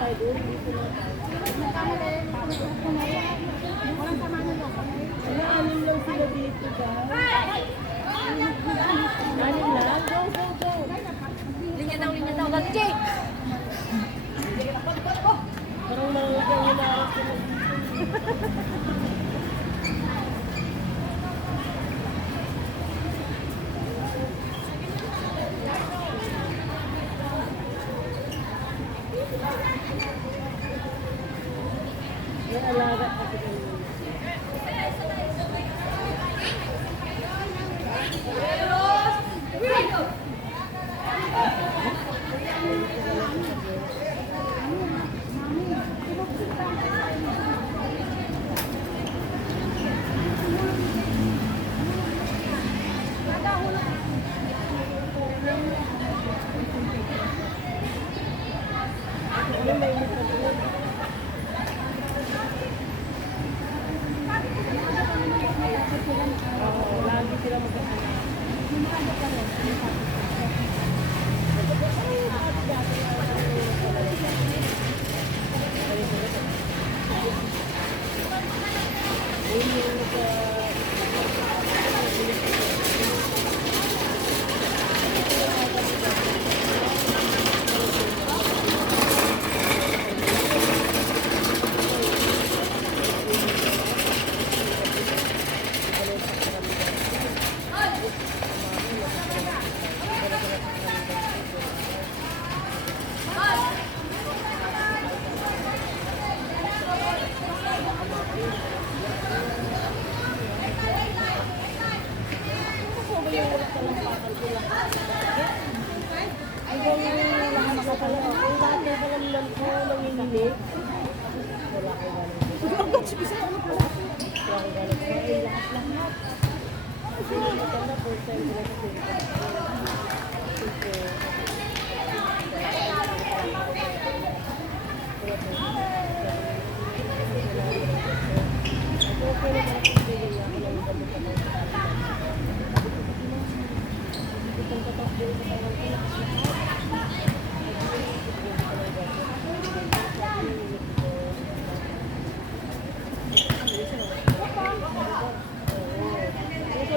tayo doon, dito na tayo. Walang tama na lang. Wala, anim lang sila dito ba? Anim lang? Go, go, go! Linya daw, lagi! Parang nangyayang hinaharap sila dito. May alaga kasi kami. Ano may isa doon? Oo, lagi sila magkasama.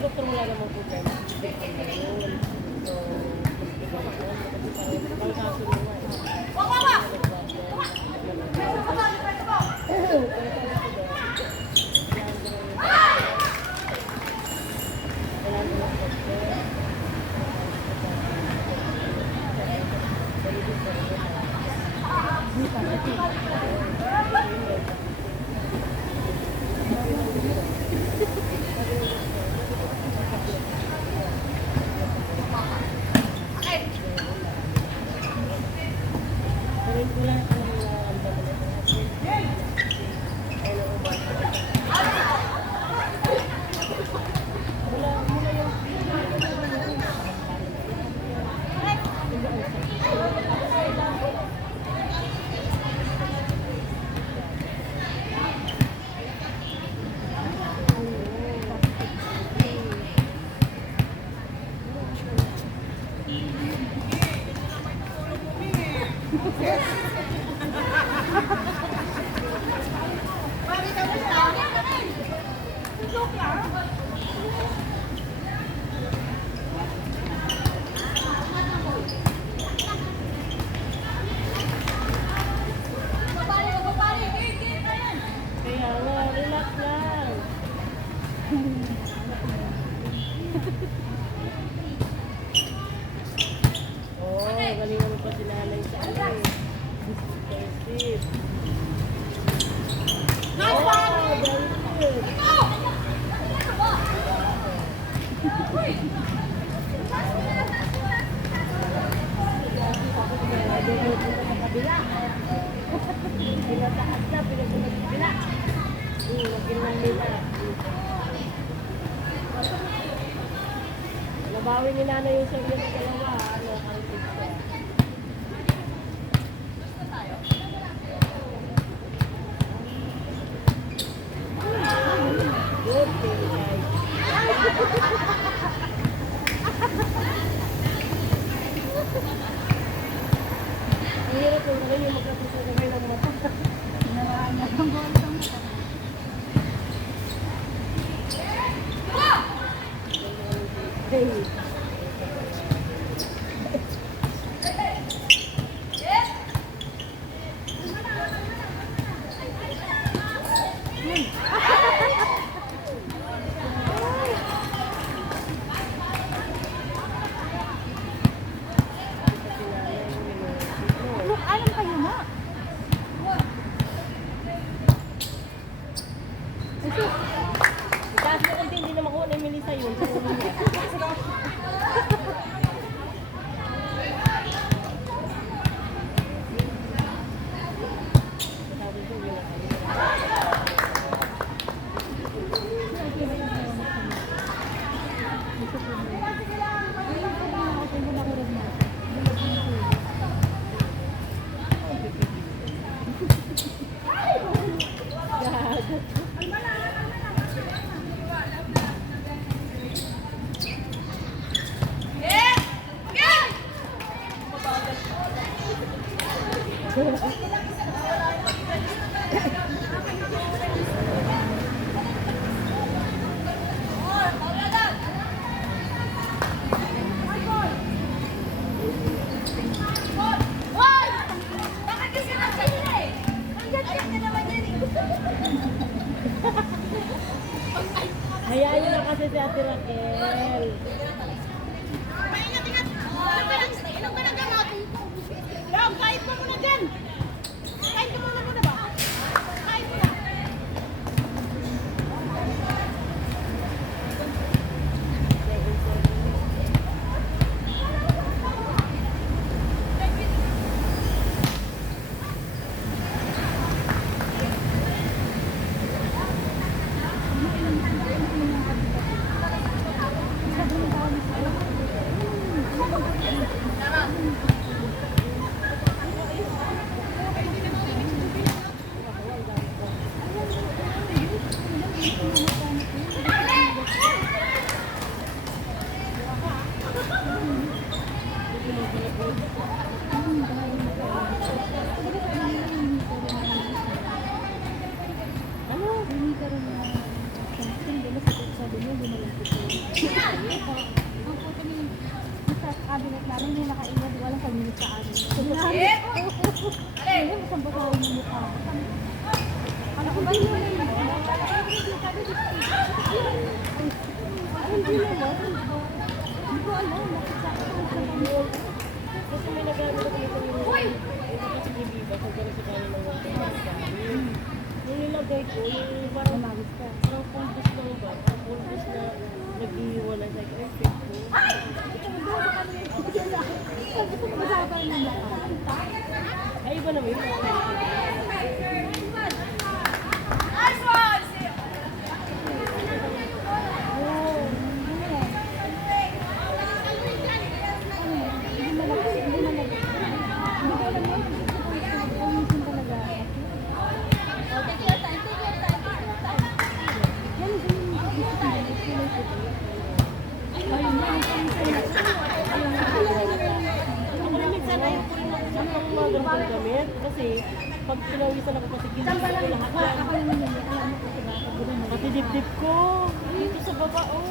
Doktor wala namang problema. Kaya nga, relax lang. Oh, galingan mo pa si nanay sa ano eh. Positive. Oh, very good. Pinataas na, pinagpunod sa kabila. Nagkinan nila. Nabawi ni nanay yung sabi ng dalawa. Ano, karitig siya. Good thing, guys. Ang hirap yung magkapit sa gabay ng Taas mo kunti, hindi na makuha na yung Melissa yun. Sa ulo niya. Sabi ko, yun ako. Hayaan nyo na kasi si Ate Raquel. Kahit mo muna dyan! Kahit mo muna ba? Kahit mo na! Cabinet namin, hindi nakaingat, walang pag-minute sa amin. Ayun, isang basahin yung mukha. Ano ko ba yun? Hindi ko alam, bakit sa akin. Kasi may nag-ano na dito yung kasi bibiba, kung gano'n sa kanin ng water. Yung nilagay ko, yung parang pulbos lang ba? Pulbos na nag-iiwala sa effect ko. Ay, iba naman yun. Ako na minsan ayaw ko rin ng mga gamit kasi pag pinawisan ako kasi ginisip ko lahat yan. Pati dibdib ko. Dito sa baba, oh.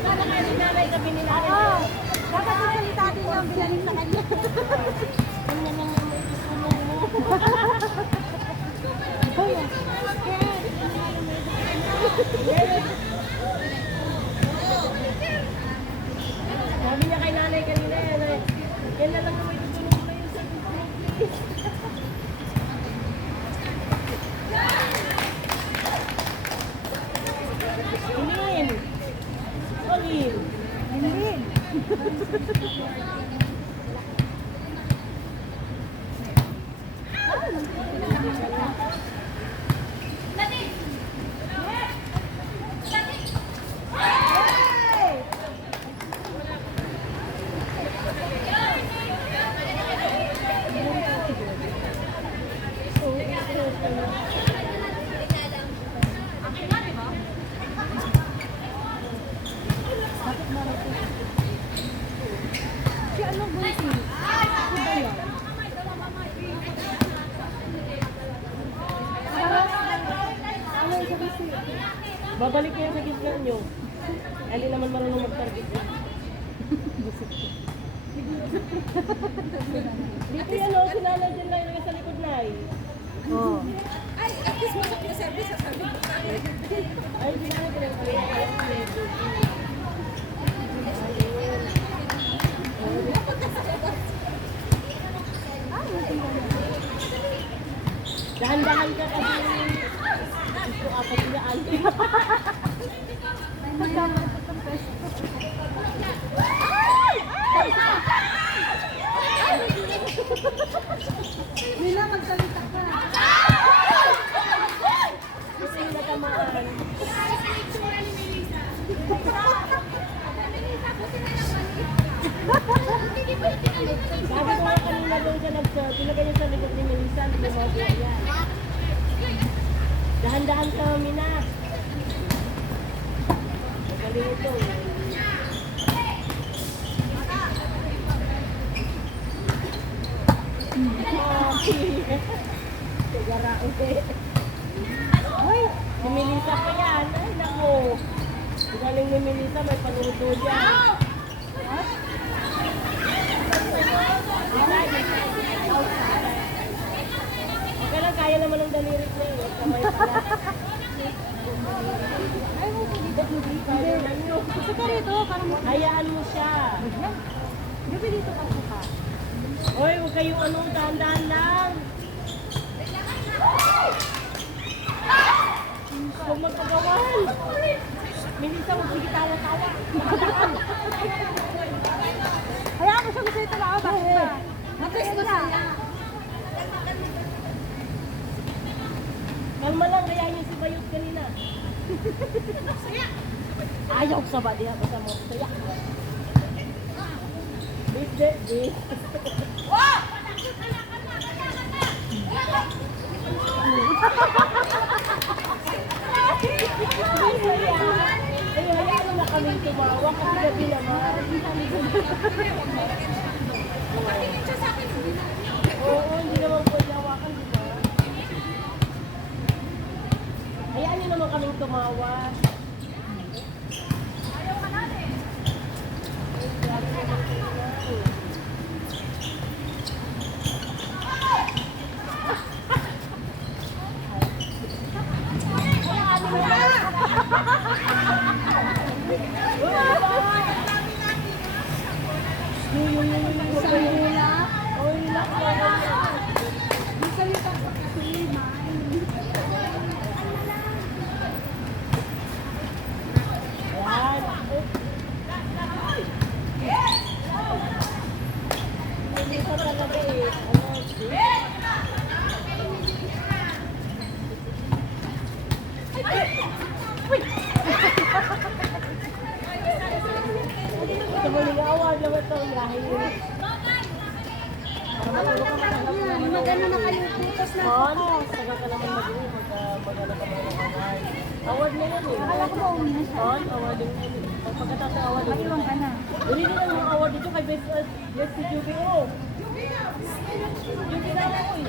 Sana kayo ni nanay kami ni nanay. Oo. Dapat magsalita din yung binaling sa kanya. Kanya lang yung may gusto mo. Sabi niya kay nanay kanina yan eh. Yan na lang yung may gusto mo kayo sa please. Ilin. Olin. Hindi. Si ano ba si? Si ba yan? Ano yung sabi si? Babalik kayo sa gitna nyo. Hindi naman marunong mag-target. Dito yan o, si nanay dyan lang yung sa likod na eh. Oo. Ay, at least masok yung service sa sabi ko sa akin. Ay, di na pinag-alay. Dahan-dahan ka kasi gusto ako sila alti. Nila, magsalita ka. Kasi yung natamaan. Sabi ko nga kanina doon siya nag-serve, ilagay niya sa likod ni Melissa, hindi mo yan. Dahan-dahan ka, Mina. Magaling ito. Sigara ulit. Hoy! Si Melissa pa yan. Ay, naku. Galing ni Melissa, may panuto dyan. Okay lang, kaya naman ng dalirit niya. Kamay pala. Ay, mo pilibat mo dito. Kaya lang yun. Isa ka rito, parang mo. Hayaan mo siya. Gabi dito ka ka. Hoy, huwag kayong ano, dahan-dahan lang. Huwag magpagawan. Melissa, huwag sige tawa-tawa. Hayaan mo siya gusto ito lang. Bakit ba? At-least gusto niya. Kalma lang, kaya yung si Bayot kanina. Ayaw sa ba diha basta mo. Saya. Bis. Ay, hayaan mo na kaming tumawa kasi gabi naman. Patingin siya sa akin. Oo, hindi naman pwede hawakan, di ba? Hayaan niyo naman kaming tumawa. Ayaw ka natin. Magsalita ka kasi, man. Hindi pa talaga eh. Ito mo ligawan lang ito. Lahing yun. Magano na kayo putos na. Mon, tagal ka naman mag-ano ka mga kamay. Award na yan eh. Akala ko ba uwi na siya? Mon, award din yan eh. Pagkatapos ng award dito. Maiwan ka na. Hindi na ng award dito kay Best si Juby ko. Juby na ako eh.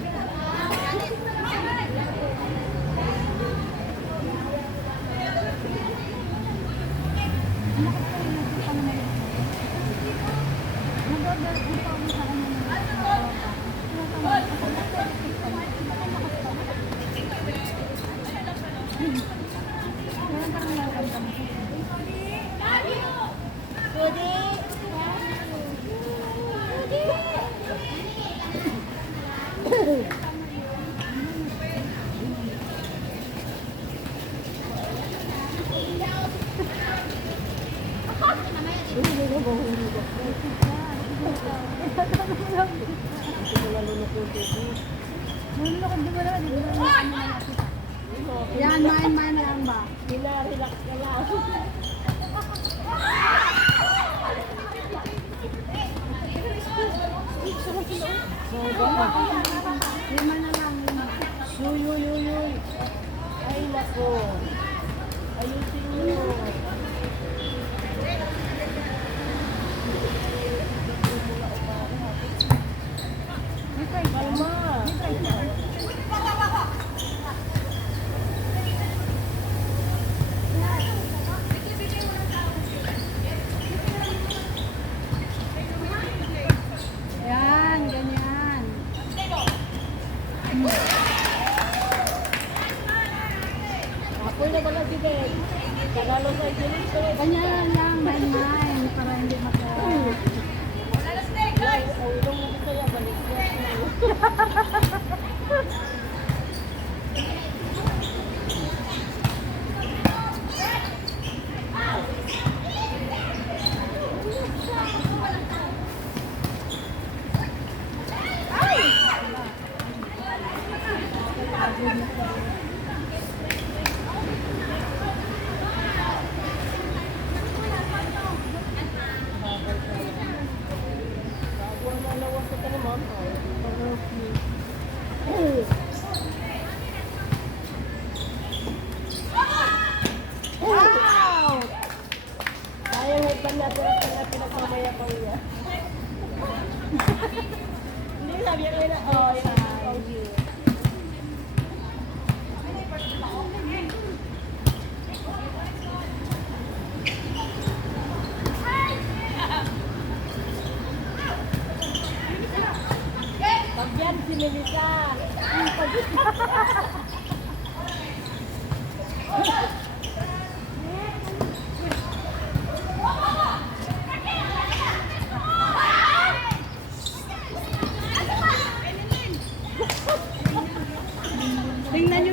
Yan, main lang ba? Pinarelax ka lang. Lima na lang. Suyuyuyuy. Ay nako. Ayusin nyo. Kalma. Yan, ganyan. Apoy na pala si Ben. Tagalog ay dito. Ganyan lang, main para hindi maka... Ay, ulong mo gusto niya balik niya. Wala na wasa ka naman. Wow! Ayaw nga ba natin na pinagmamaya pa niya? Hindi, sabi niya na, oh, yeah. Pagyan si Melissa. Tingnan nyo